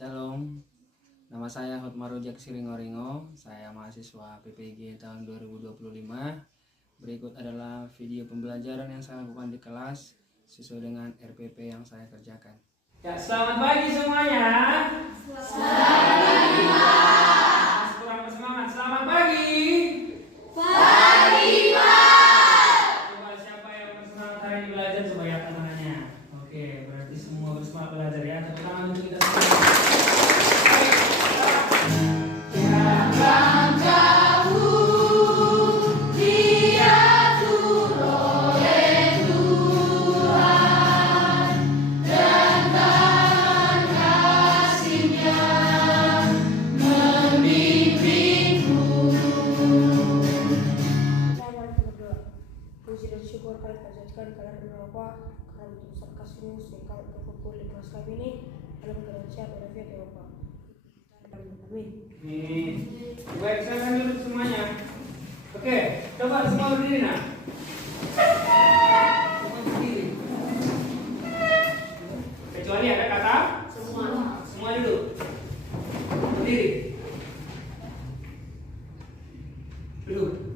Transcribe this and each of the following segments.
Shalom, nama saya Hotmar Rujak Siringoringo. Saya mahasiswa PPG tahun 2025. Berikut adalah video pembelajaran yang saya lakukan di kelas sesuai dengan RPP yang saya kerjakan. Ya, selamat pagi semuanya. Selamat pagi, Pak. Kurang bersemangat. Selamat pagi. Pagi, Pak. Coba siapa yang bersemangat hari ini belajar, coba ya tangannya. Oke, berarti semua bersemangat belajar ya. Tepuk tangan untuk kita semua. Puji dan syukur kami panjatkan kehadirat Bapa karena besar kasih-Mu sehingga kami berkumpul di kelas kami ini dalam keadaan sehat walafiat ya Bapa. Amin. Nih, baik, silakan duduk semuanya. Oke, coba semua berdiri nah. Semua berdiri. Kecuali ada kata semua duduk. Berdiri. Duduk.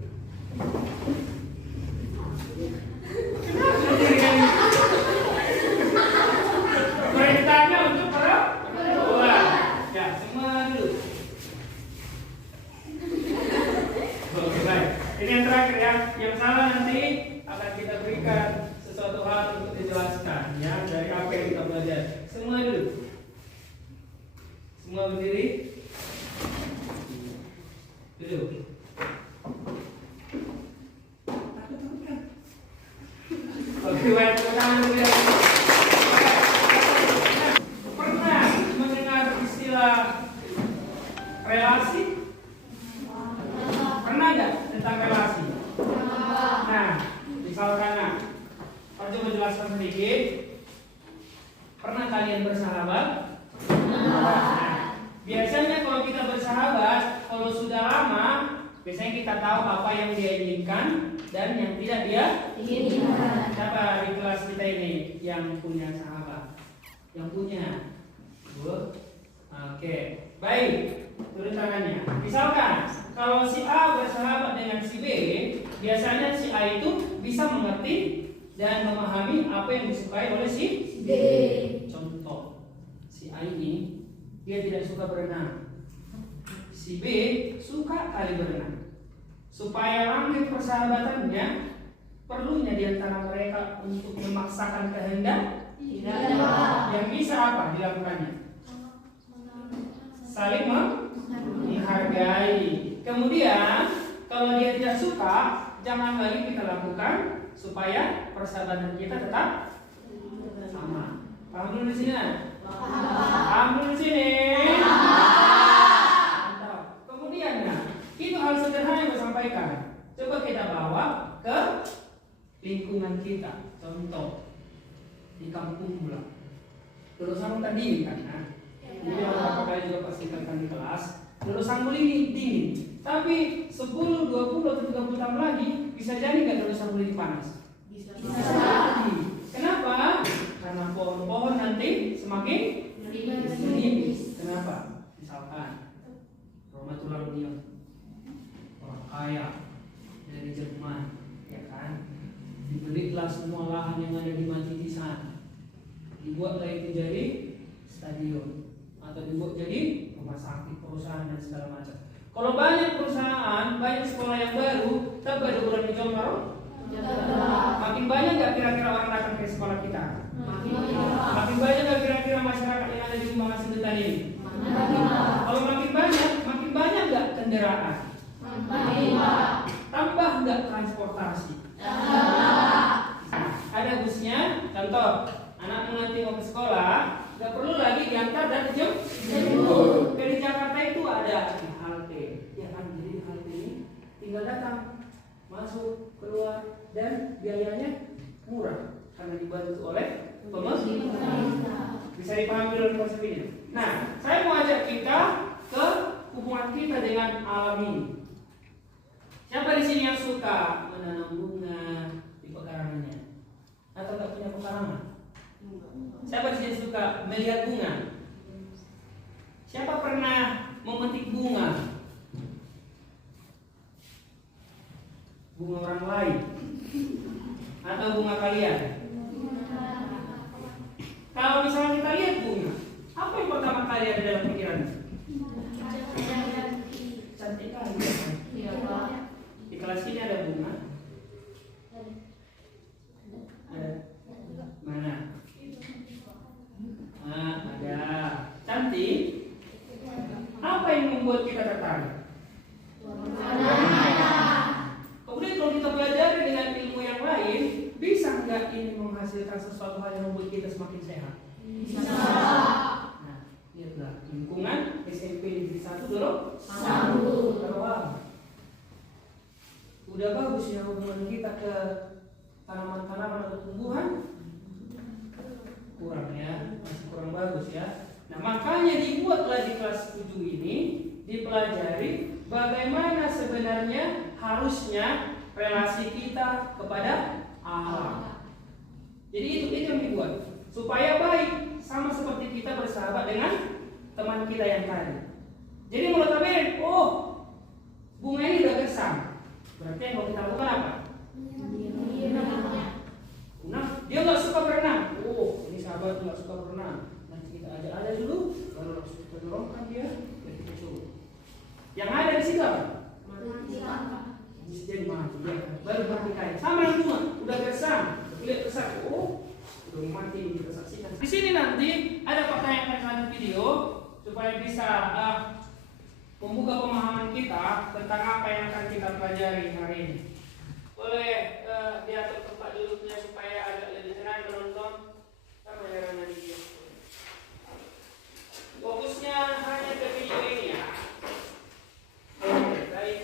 Perintahnya untuk berdua. Ya, semua duduk. Oke, baik. Ini yang terakhir ya. Yang salah nanti akan kita berikan sesuatu hal untuk dijelaskan ya dari apa yang kita belajar. Semua duduk. Semua berdiri. Duduk. Oke, baik. Tepuk tangan dulu ya. Pernah mendengar istilah relasi? Pernah nggak tentang relasi? Nah, misalkan coba jelaskan sedikit. Pernah kalian bersahabat? Nah, biasanya kalau kita bersahabat, kalau sudah lama, biasanya kita tahu apa yang dia inginkan dan yang tidak dia inginkan. Siapa di kelas kita ini yang punya sahabat? Yang punya? Oke, baik. Turun tangannya. Misalkan kalau si A bersahabat dengan si B, biasanya si A itu bisa mengerti dan memahami apa yang disukai oleh si B. Contoh, si A ini dia tidak suka berenang. Si B suka kali berenang. Supaya langgeng persahabatannya, perlunya di antara mereka untuk memaksakan kehendak? Tidak. Yang bisa apa dilakukannya? Saling menghargai. Kemudian kalau dia tidak suka, jangan lagi kita lakukan supaya persahabatan kita tetap sama. Paham dulu di sini? Paham dulu di sini? Mantap. Kemudian itu hal sederhana yang saya sampaikan. Coba kita bawa ke lingkungan kita. Contoh di kampung pula. Terus sama tadi kan? Jadi beberapa kali juga pasti kan di kelas. Terus sambul ini dingin. Tapi 10, 20 atau 30 tahun lagi bisa jadi nggak terus sambul ini panas? Bisa jadi. Kenapa? Karena pohon-pohon nanti semakin menipis. Kenapa? Misalkan Romatullah Union, orang kaya dari Jerman, ya kan? Dibelilah semua lahan yang ada di Matitisan, dibuatlah itu jadi stadion atau dibuat jadi rumah sakit, perusahaan dan segala macam. Kalau banyak perusahaan, banyak sekolah yang baru, tapi ada bulan menjomel, makin banyak nggak kira-kira orang datang ke sekolah kita? Makin banyak nggak kira-kira masyarakat yang ada di Sumbangan Sedutan ini? Kalau makin banyak nggak kendaraan? Tambah nggak transportasi? Ada busnya. Contoh, anak nanti mau ke sekolah, nggak perlu lagi diantar dan dijemput. Dari Jakarta itu ada halte, ya kan? Jadi halte ini tinggal datang, masuk, keluar, dan biayanya murah karena dibantu oleh pemerintah. Bisa dipahami dalam konsep ini. Nah, saya mau ajak kita ke hubungan kita dengan alam ini. Siapa di sini yang suka menanam bunga di pekarangannya? Atau tak punya pekarangan? Siapa di sini suka melihat bunga? bunga kalian? Kalau misalnya kita lihat bunga, apa yang pertama kali ada dalam pikiran? Cantik kali. Iya, Pak. Di kelas ini ada bunga. Ada. Mana? Ah, ada. Cantik. Apa yang membuat kita tertarik? Kemudian kalau kita belajar dengan ilmu yang lain, bisa nggak ini menghasilkan sesuatu hal yang membuat kita semakin sehat? Bisa. Nah, lihatlah lingkungan SMP Negeri 1 dulu. Sambut. Terwang. Udah bagus ya hubungan kita ke tanaman-tanaman atau tumbuhan? Kurang ya, masih kurang bagus ya. Nah, makanya dibuatlah di kelas 7 ini dipelajari bagaimana sebenarnya harusnya relasi kita kepada alam. Jadi itu yang dibuat supaya baik, sama seperti kita bersahabat dengan teman kita yang tadi. Jadi menurut kalian, oh bunga ini udah gersam, berarti yang mau kita lakukan apa? Nah, dia nggak suka berenang. Oh, ini sahabat nggak suka berenang. Nanti kita ajak dulu, baru langsung kita dorongkan dia, dan kita coba. Yang ada di situ apa? Jadi mati ya, baru mati kain. Sama yang bunga, udah gersam, lihat gersam. Oh, udah mati kita saksikan. Di sini nanti ada pertanyaan video supaya bisa membuka pemahaman kita tentang apa yang akan kita pelajari hari ini. Boleh diatur tempat duduknya supaya agak lebih tenang menonton. Sama heran dia. Fokusnya hanya ke video ini ya. Oke, baik.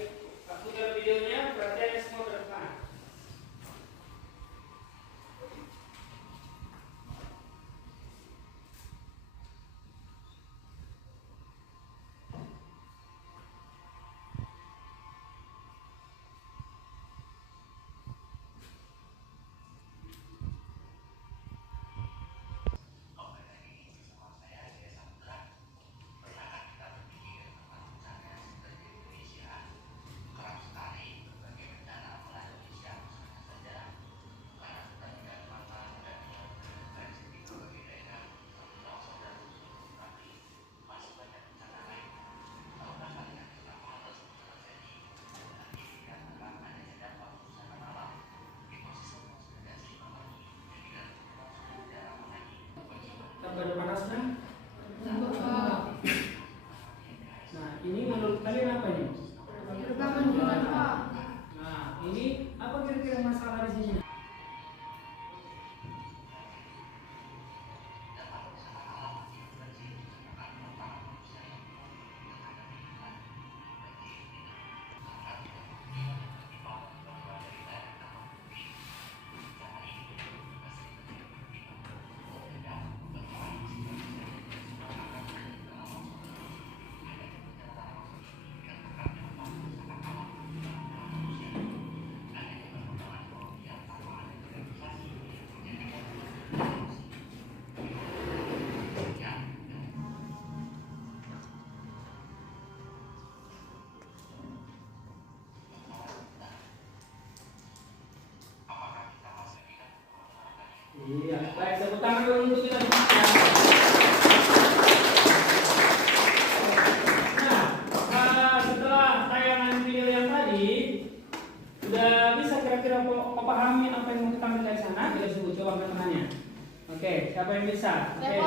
Putar videonya, perhatiannya semua ke depan. Pada panasnya. Nah, ini menurut kalian apa nih? Nah, ini apa kira-kira masalah di sini? Iya, baik, tepuk tangan dulu untuk kita semua. Nah, setelah tayangan video yang tadi, sudah bisa kira-kira pahami apa yang mau kita ambil dari sana? Kita coba pertanyaannya. Oke, siapa yang bisa? Oke.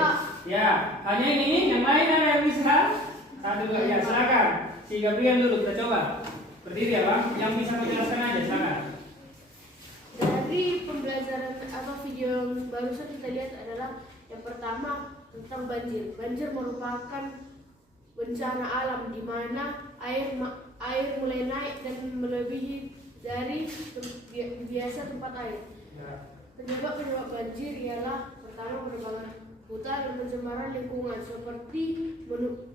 Ya, hanya ini, yang lain ada yang bisa? Satu dua, ya silakan. Si Gabriel dulu kita coba. Berdiri ya, Bang. Yang bisa menjelaskan aja, silakan. Dari pembelajaran atau video yang barusan kita lihat adalah yang pertama tentang banjir. Banjir merupakan bencana alam di mana air mulai naik dan melebihi dari biasa tempat air. Penyebab banjir ialah pertama penebangan hutan dan pencemaran lingkungan seperti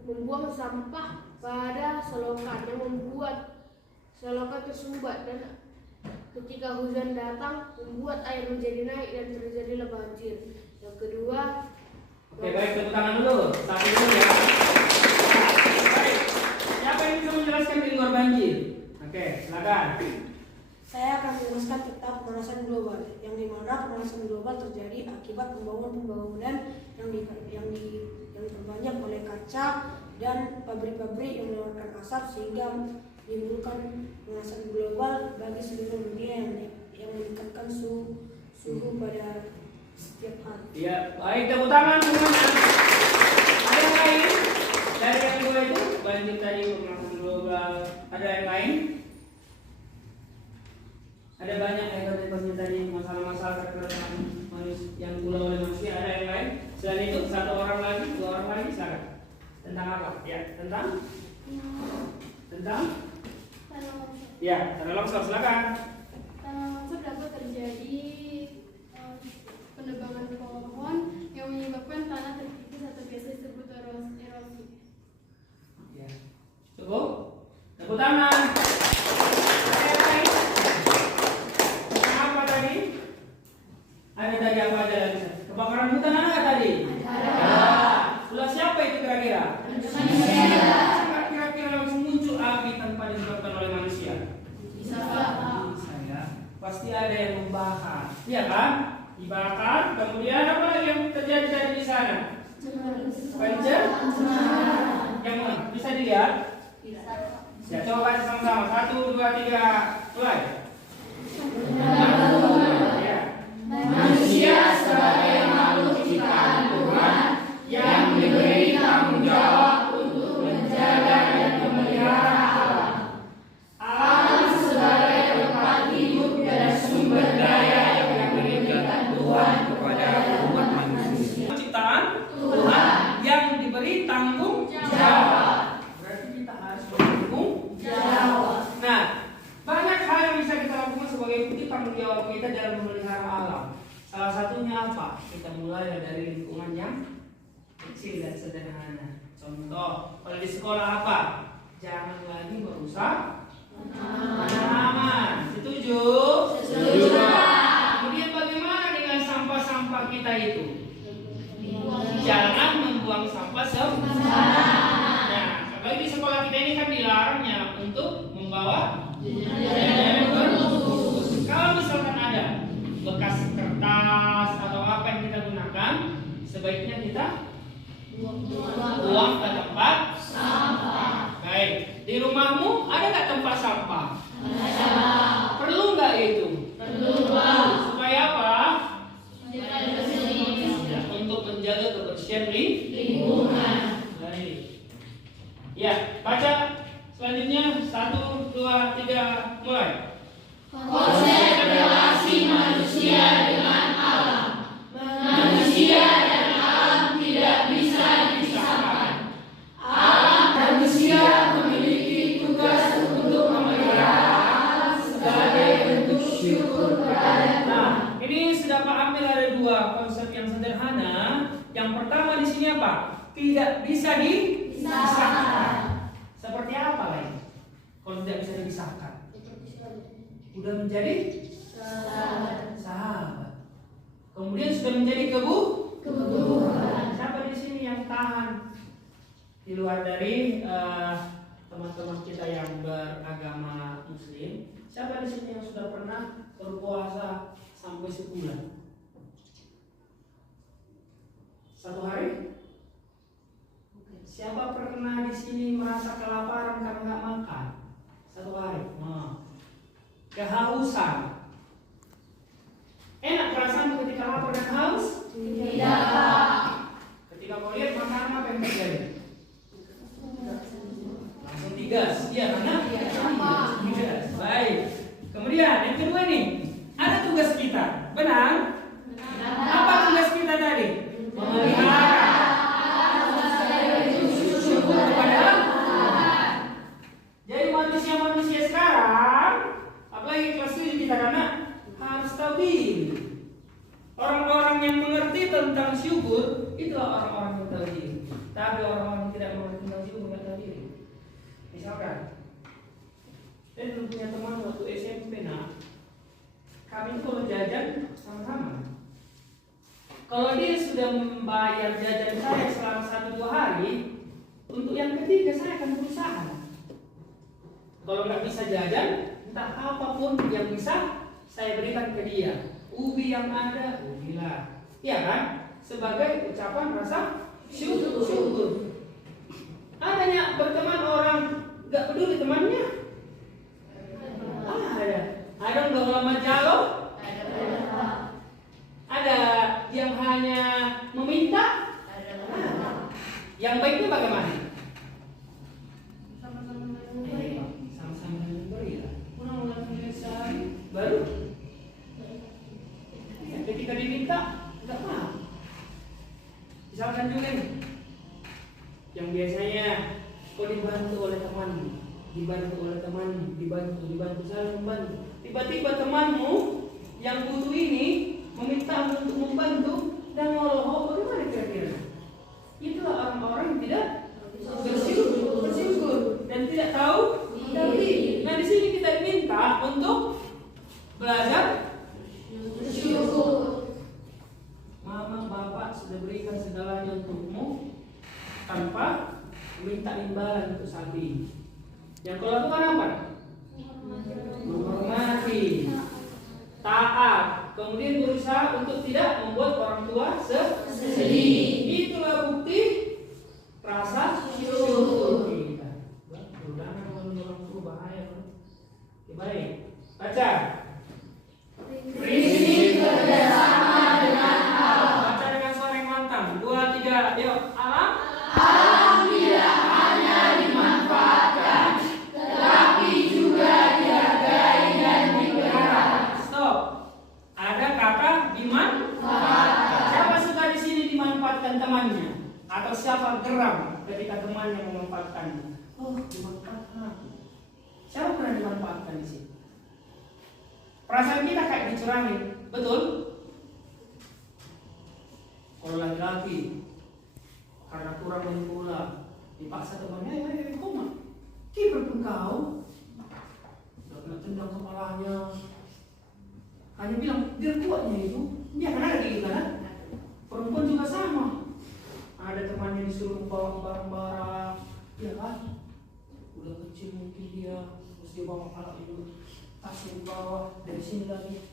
membuang sampah pada selokan yang membuat selokan tersumbat dan ketika hujan datang membuat air menjadi naik dan terjadilah banjir. Yang kedua, oke, baik, tepuk tangan dulu. Satu dulu ya. Baik. Siapa yang bisa menjelaskan di luar banjir? Oke, silakan. Saya akan menjelaskan tentang pemanasan global, yang dimana pemanasan global terjadi akibat pembangunan yang diperbanyak oleh kaca dan pabrik-pabrik yang mengeluarkan asap sehingga menimbulkan pemanasan global bagi seluruh dunia yang meningkatkan suhu pada setiap hari. Ya, baik, tepuk tangan semuanya. Ada yang lain dari yang dua itu? Banjir tadi, pemanasan global. Ada yang lain? Ada banyak yang tadi masalah-masalah kekerasan manusia yang diulang oleh manusia. Ada yang lain? Selain itu, satu orang lagi, dua orang lagi, silakan. Tentang apa? Ya, tentang? Ya, tanah longsor, silakan. Tanah longsor dapat terjadi penebangan pohon yang menyebabkan tanah terkikis atau biasa disebut erosi. Ya. Cukup? Tepuk tangan. Apa tadi? Ada tadi apa aja lagi? Kebakaran hutan ada nggak tadi? Ada. Ulah siapa itu kira-kira? Manusia. Kira-kira langsung muncul api tanpa disebabkan oleh manusia? Bisa ya. Pasti ada yang membakar, iya kan? Dibakar. Kemudian apa lagi yang terjadi tadi di sana? Pencemaran. Yang mana? Bisa dilihat? Ya, coba baca sama-sama. 1, 2, 3, mulai. Ya. Manusia sebagai makhluk ciptaan Tuhan yang diberi tanggung jawab untuk menjaga dan memelihara alam. Alam sebagai tempat hidup dan sumber daya yang diberikan Tuhan kepada umat manusia. Ciptaan Tuhan yang diberi tanggung jawab. Berarti kita harus bertanggung jawab. Nah, banyak hal yang bisa kita lakukan sebagai bukti tanggung jawab kita dalam memelihara alam. Salah satunya apa? Kita mulai dari lingkungan yang kecil dan sederhana. Contoh, kalau di sekolah apa? Jangan lagi merusak tanaman. Setuju? Setuju. Kemudian bagaimana dengan sampah-sampah kita itu? Jangan membuang sampah sembarangan. Nah, apalagi di sekolah kita ini kan dilarangnya untuk membawa jajanan berbungkus. Kalau misalkan ada bekas kertas atau apa yang kita gunakan, sebaiknya kita buang ke tempat sampah. Baik, di rumahmu ada nggak tempat sampah? Ada. Perlu nggak itu? Perlu. Supaya apa? Untuk menjaga kebersihan lingkungan. Baik. Ya, baca selanjutnya 1, 2, 3, mulai. Konsep relasi manusia dengan alam. Manusia dan alam tidak bisa dipisahkan. Alam manusia memiliki tugas untuk memelihara alam sebagai bentuk syukur kepada Tuhan. Ini sudah Pak ambil ada dua konsep yang sederhana. Yang pertama di sini apa? Tidak bisa dipisahkan. Seperti apa lagi? Kalau tidak bisa dipisahkan, sudah menjadi sahabat. Kemudian sudah menjadi kebutuhan. Siapa di sini yang tahan di luar dari teman-teman kita yang beragama Muslim? Siapa di sini yang sudah pernah berpuasa sampai sebulan? 1 hari? Siapa pernah di sini merasa kelaparan karena nggak makan? 1 hari. Kehausan. Enak perasaan ketika lapar dan haus? Tidak. Ketika kau lihat makanan apa yang terjadi? Langsung digas. Iya, karena digas. Baik. Kemudian yang kedua nih, ada tugas kita. Benar? Apa tugas kita tadi? Memelihara. Syukur kepada Tuhan. Jadi manusia-manusia sekarang, apalagi kelas 7 kita karena harus tahu diri. Orang-orang yang mengerti tentang syukur itulah orang-orang yang tahu diri. Tapi orang-orang yang tidak mengerti tentang syukur tidak tahu diri. Misalkan, saya dulu punya teman waktu SMP, kami itu kalau jajan sama-sama. Kalau dia sudah membayar jajan saya selama 1-2 hari, untuk yang ketiga saya akan berusaha. Kalau nggak bisa jajan, Entah apapun yang bisa saya berikan ke dia. Ubi yang ada, ubilah. Iya kan? Sebagai ucapan rasa syukur. Adanya berteman orang gak peduli temannya? Ada. Ada yang lama jalo? Ada yang hanya meminta? Yang baiknya bagaimana? Sama-sama memberi lah. Ulang-ulang sehari baru. Ya, ketika diminta nggak mau. Misalkan juga nih, yang biasanya kau dibantu oleh temanmu, dibantu saling membantu. Tiba-tiba temanmu yang butuh ini meminta untuk membantu dan ngoloh, bagaimana kira-kira? Itulah orang-orang yang tidak bersyukur dan tidak tahu diri. Nah, di sini kita diminta untuk belajar bersyukur. Mama, bapak sudah berikan segalanya untukmu tanpa meminta imbalan untuk saat ini. Yang kau lakukan apa? Menghormati, taat, kemudian berusaha untuk tidak membuat orang tua sedih. Itulah bukti rasa syukur kita. Jangan orang tua bahaya. Oke, baik. Baca. Prinsip kerjasama dengan alam. Baca dengan suara yang lantang. 2, 3, yuk. Alam. Alam tidak hanya dimanfaatkan, tetapi juga dihargai dan dipelihara. Stop. Ada kata dimanfaatkan. Siapa suka di sini dimanfaatkan temannya? Atau siapa geram ketika temannya memanfaatkannya? Oh, dimanfaatkan. Siapa pernah dimanfaatkan di sini? Perasaan kita kayak dicurangin, betul? Kalau laki-laki karena kurang manipula, dipaksa temannya, ayo koma. Kiper pun kau, udah kena tendang kepalanya. Hanya bilang biar kuatnya itu, dia kan ada kayak gitu kan? Perempuan juga sama. Ada temannya disuruh bawa barang-barang, ya kan? Udah kecil mungkin dia, terus dia bawa alat itu, tasnya dibawa dari sini lagi.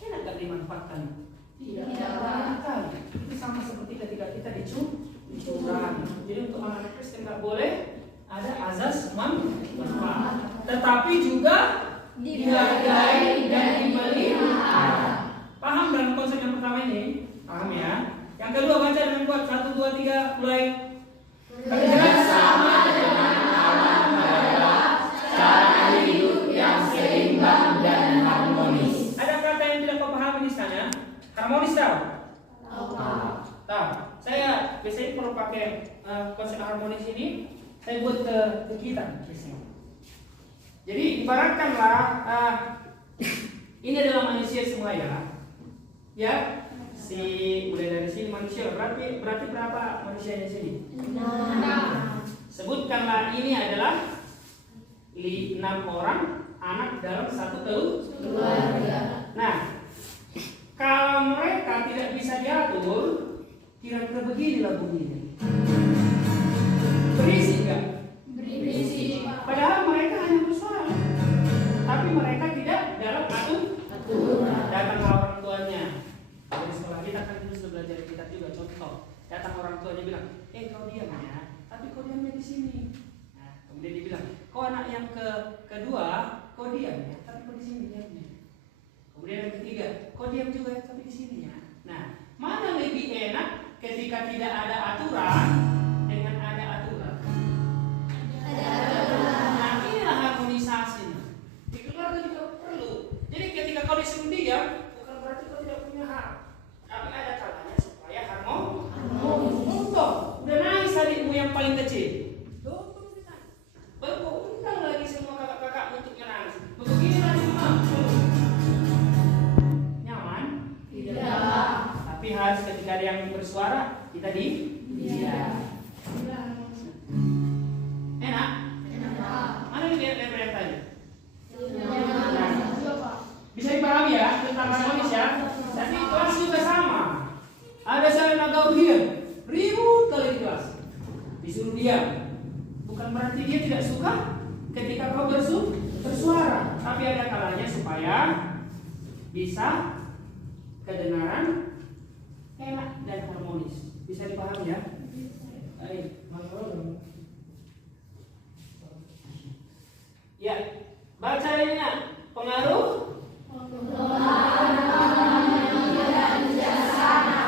Enak gak dimanfaatkan? Tidak. Itu sama seperti ketika kita dicurang. Jadi untuk anak Kristen nggak boleh ada azas manfaat, tetapi juga dihargai dan dipelihara. Paham dalam konsep yang pertama ini? Paham ya? Yang kedua baca dengan kuat. 1, 2, 3 mulai. Kerjasama dengan alam adalah cara hidup yang seimbang dan harmonis. Ada kata yang tidak kau pahami di sana? Harmonis tahu? Tahu. Saya biasanya kalau pakai konsep harmonis ini, saya buat ke kita biasanya. Jadi ibaratkanlah ini adalah manusia semua ya. Si mulai dari sini manusia berarti berapa manusianya di sini? 6. Sebutkanlah ini adalah 6 orang anak dalam satu keluarga. Nah, kalau mereka tidak bisa diatur, kira-kira beginilah bunyinya. Berisik gak? Berisik. Padahal mereka hanya bersuara, tapi mereka tidak dalam aturan. Datang orang tuanya. Dari sekolah kita kan dulu sudah belajar kita juga contoh. Datang orang tuanya bilang, kau diam ya, tapi kau diamnya di sini. Nah, kemudian dia bilang, kau anak yang kedua, kau diam ya, tapi kau di sini diamnya. Kemudian yang ketiga, kau diam juga ya, tapi di sini ya. Nah, mana lebih enak ketika tidak ada aturan dengan ada aturan? Nah, inilah harmonisasi. Di keluarga juga perlu. Jadi ketika kau disuruh diam, bukan berarti kau tidak punya hak. Tapi ada kalanya supaya harmonis. Contoh, udah nangis adikmu yang paling kecil. Baru undang lagi semua kakak-kakak untuk nangis. Begini lagi nyaman? Tidak. Tapi harus ketika ada yang bersuara, kita diam. Enak? Mana yang tadi? Bisa dipahami ya tentang harmonis ya. Jadi kelas juga sama. Ada saling nagauhian, ribut kali di kelas. Disuruh diam. Bukan berarti dia tidak suka ketika kau bersyukur. tersuara, tapi ada kalanya supaya bisa kedengaran enak dan harmonis. Bisa dipahami ya? Baik, ya, baca ini nak. Pengaruh.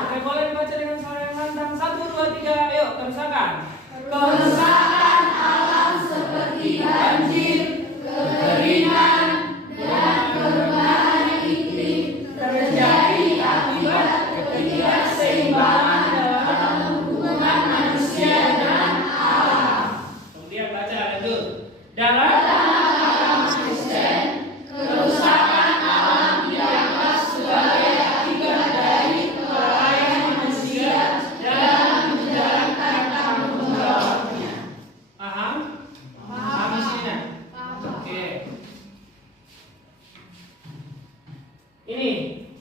Oke, boleh dibaca dengan suara yang lantang. 1, 2, 3, ayo kerusakan. Kerusakan alam seperti banjir, kekeringan, dan perubahan iklim terjadi akibat ketidakseimbangan dalam hubungan manusia dan alam. Kemudian baca lanjut. Dalam Alam Kristen, kerusakan alam dianggap sebagai akibat dari kelalaian manusia dalam menjalankan tanggung jawabnya. paham? Paham di sini nak? Oke. Ini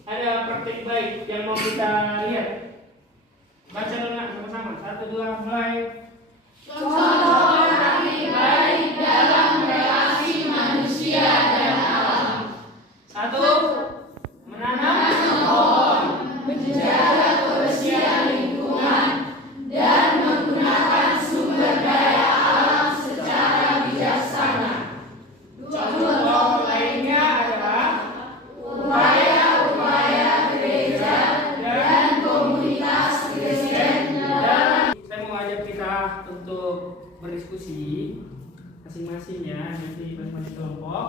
ada praktik baik yang mau kita lihat. Baca dulu nak sama-sama. 1, 2, mulai. Contoh praktik baik dalam relasi manusia dan alam. 1, menanam Pohon, menjaga kebersihan lingkungan, dan menggunakan sumber daya alam secara bijaksana. Contoh lainnya adalah Upaya-upaya gereja dan komunitas Kristen dalam saya mau ajak kita untuk berdiskusi masing-masing ya, nanti masing-masing kelompok.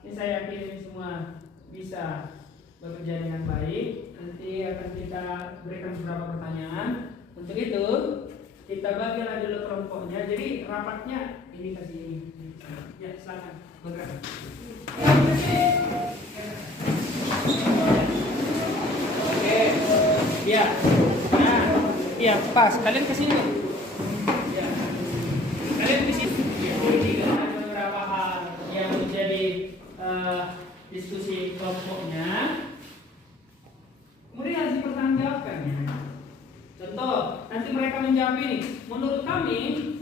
Ini saya yakin semua bisa bekerja dengan baik. Nanti akan kita berikan beberapa pertanyaan. Untuk itu kita bagilah dulu kelompoknya. Jadi rapatnya ini kasih ini. Ya, silakan bergerak. Oke, ya. Nah, iya pas. Kalian ke sini. Ya. Kalian di sini. Ya, ini kan ada beberapa hal yang menjadi diskusi kelompoknya. Kemudian harus dipertanggungjawabkan ya. Contoh, nanti mereka menjawab ini. Menurut kami,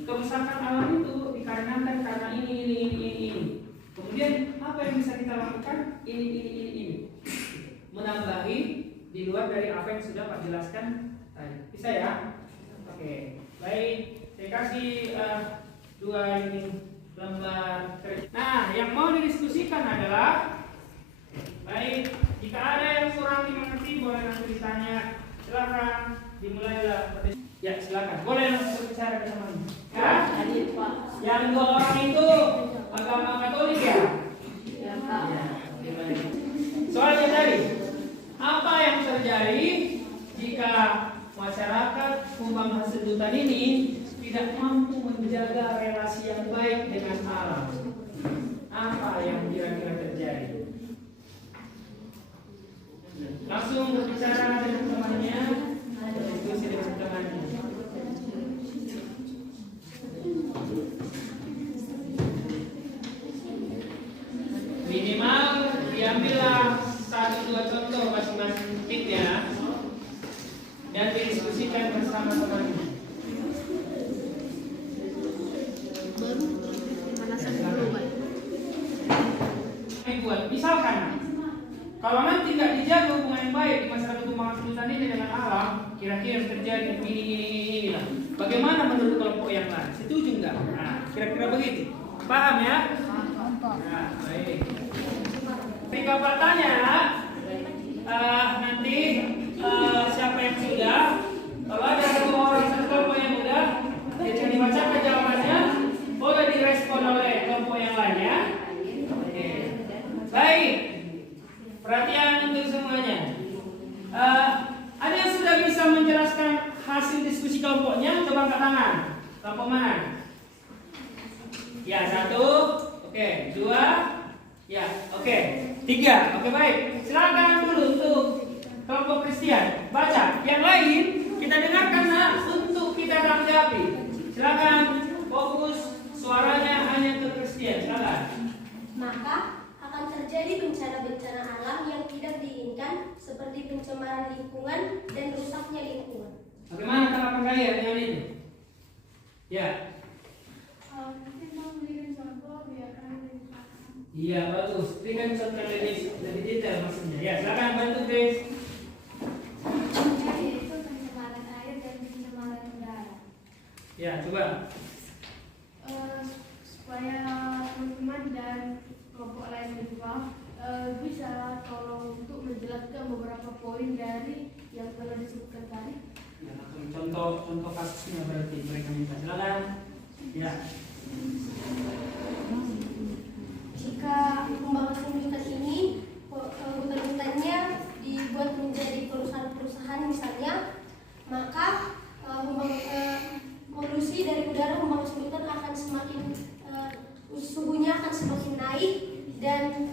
kerusakan alam itu dikarenakan karena ini. Kemudian apa yang bisa kita lakukan? Ini. Menambahi di luar dari apa yang sudah Pak jelaskan tadi. Bisa ya? Oke. Baik, saya kasih 2 ini lembar kerja. Nah, yang mau didiskusikan adalah baik, jika ada yang kurang dimengerti boleh langsung ditanya. Silakan dimulailah. Ya, silakan. Boleh langsung berbicara bersama. Ya? Yang 2 orang itu agama Katolik ya? Ya. Soalnya tadi, apa yang terjadi jika masyarakat umpama sedutan ini tidak mampu menjaga relasi yang baik dengan alam? Apa yang kira-kira terjadi? Langsung berbicara dengan temannya, diskusi dengan temannya. Minimal diambillah 1-2 contoh masing-masing tip ya, dan didiskusikan bersama temannya. Misalkan, kalau nanti nggak dijaga hubungan yang baik di masyarakat Tumpang ini dengan alam, kira-kira terjadi ini lah. Bagaimana menurut kelompok yang lain? Setuju nggak? Nah, kira-kira begitu. Paham ya? Nah, baik. Ketika bertanya, nanti siapa yang sudah? Kalau ada 2 orang satu kelompok yang sudah, jika dibacakan jawabannya, boleh direspon oleh kelompok yang lain ya. Oke. Baik. Perhatian untuk semuanya. Ada yang sudah bisa menjelaskan hasil diskusi kelompoknya? Coba angkat tangan. Kelompok mana? Ya, 1. Oke, 2. Ya, oke. 3. Oke, baik. Silakan dulu untuk kelompok Kristen. Baca. Yang lain kita dengarkan untuk kita tanggapi. Silakan fokus suaranya hanya ke Kristen. Silakan. Maka akan terjadi bencana-bencana alam yang tidak diinginkan seperti pencemaran lingkungan dan rusaknya lingkungan. Bagaimana tanggapan kalian dengan itu? Ya. Mungkin mau berikan contoh biar kalian lebih paham. Iya, bagus. Berikan contoh lebih detail maksudnya. Ya, silakan bantu Grace. Contohnya yaitu pencemaran air dan pencemaran udara. Ya, coba. Supaya teman-teman dan kelompok lain juga bisa tolong untuk menjelaskan beberapa poin dari yang telah disebutkan tadi. Ya, langsung contoh kasusnya berarti mereka minta. Silakan. Ya. Jika pembangunan hutan ini hutan-hutannya dibuat menjadi perusahaan-perusahaan misalnya, maka polusi dari udara pembangunan hutan akan semakin suhunya akan semakin naik dan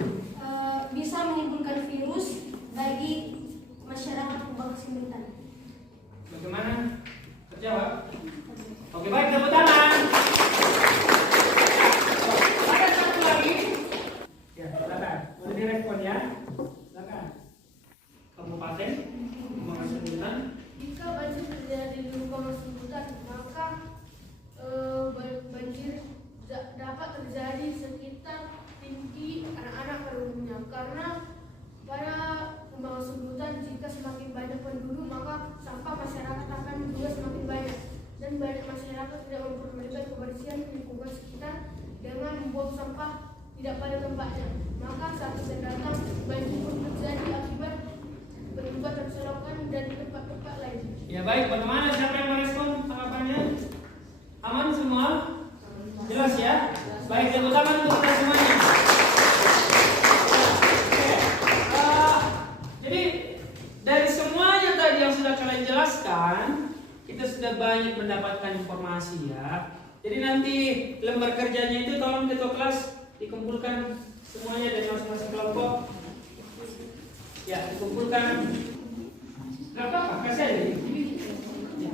bisa menimbulkan virus bagi masyarakat pembangunan hutan. Bagaimana? Terjawab? Oke, baik, tepuk tangan. Ada satu lagi. Ya, silakan. Boleh direspon ya. Silakan. Kabupaten Pembangunan Hutan. Jika banjir terjadi di rumah hutan, maka banjir dapat terjadi sekitar tinggi anak-anak pada umumnya, karena pada pembangunan hutan jika semakin banyak penduduk maka sampah masyarakat akan juga semakin banyak, dan banyak masyarakat tidak memperhatikan kebersihan lingkungan sekitar dengan membuang sampah tidak pada tempatnya, maka saat datang banjir pun terjadi akibat penyumbatan selokan dan tempat-tempat lain. Ya, baik. Bagaimana? Siapa yang merespon tanggapannya? Aman semua? Jelas ya? Baik, tepuk tangan untuk kita semuanya. Jadi dari semuanya tadi yang sudah kalian jelaskan, kita sudah banyak mendapatkan informasi ya. Jadi nanti lembar kerjanya itu tolong ketua kelas dikumpulkan semuanya dari masing-masing kelompok. Ya, dikumpulkan. Gak apa-apa, kasih aja. Ya,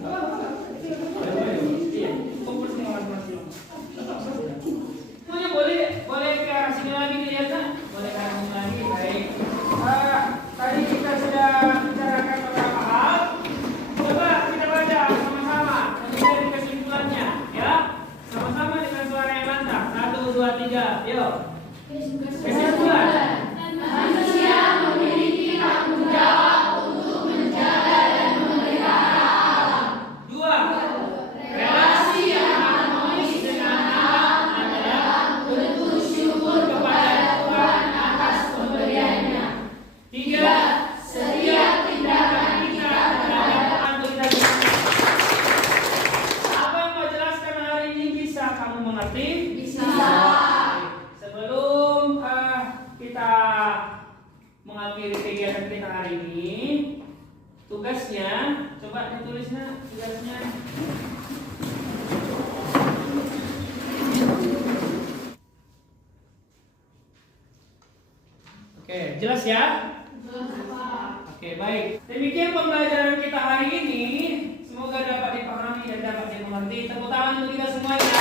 iya, kumpul semua masing-masing. Semuanya boleh ke arah sini lagi dilihatnya. Boleh ke arah sini lagi, baik. Tadi kita sudah bicarakan beberapa hal. Coba kita baca sama-sama menjadi kesimpulannya, ya. Sama-sama dengan suara yang lantang. 1, 2, 3, yuk. Kesimpulan. Manusia memiliki tanggung jawab untuk menjaga dan memelihara alam. 2. Relasi yang harmonis dengan alam adalah Bentuk syukur kepada Tuhan atas pemberiannya. 3. Setiap tindakan kita terhadap Apa yang kau jelaskan hari ini bisa kamu mengerti? bisa. Sebelum kita mengakhiri kegiatan kita hari ini, tugasnya coba ditulisnya tugasnya. Oke, jelas ya? Oke, baik. Demikian pembelajaran kita hari ini. Semoga dapat dipahami dan dapat dimengerti. Tepuk tangan untuk kita semuanya.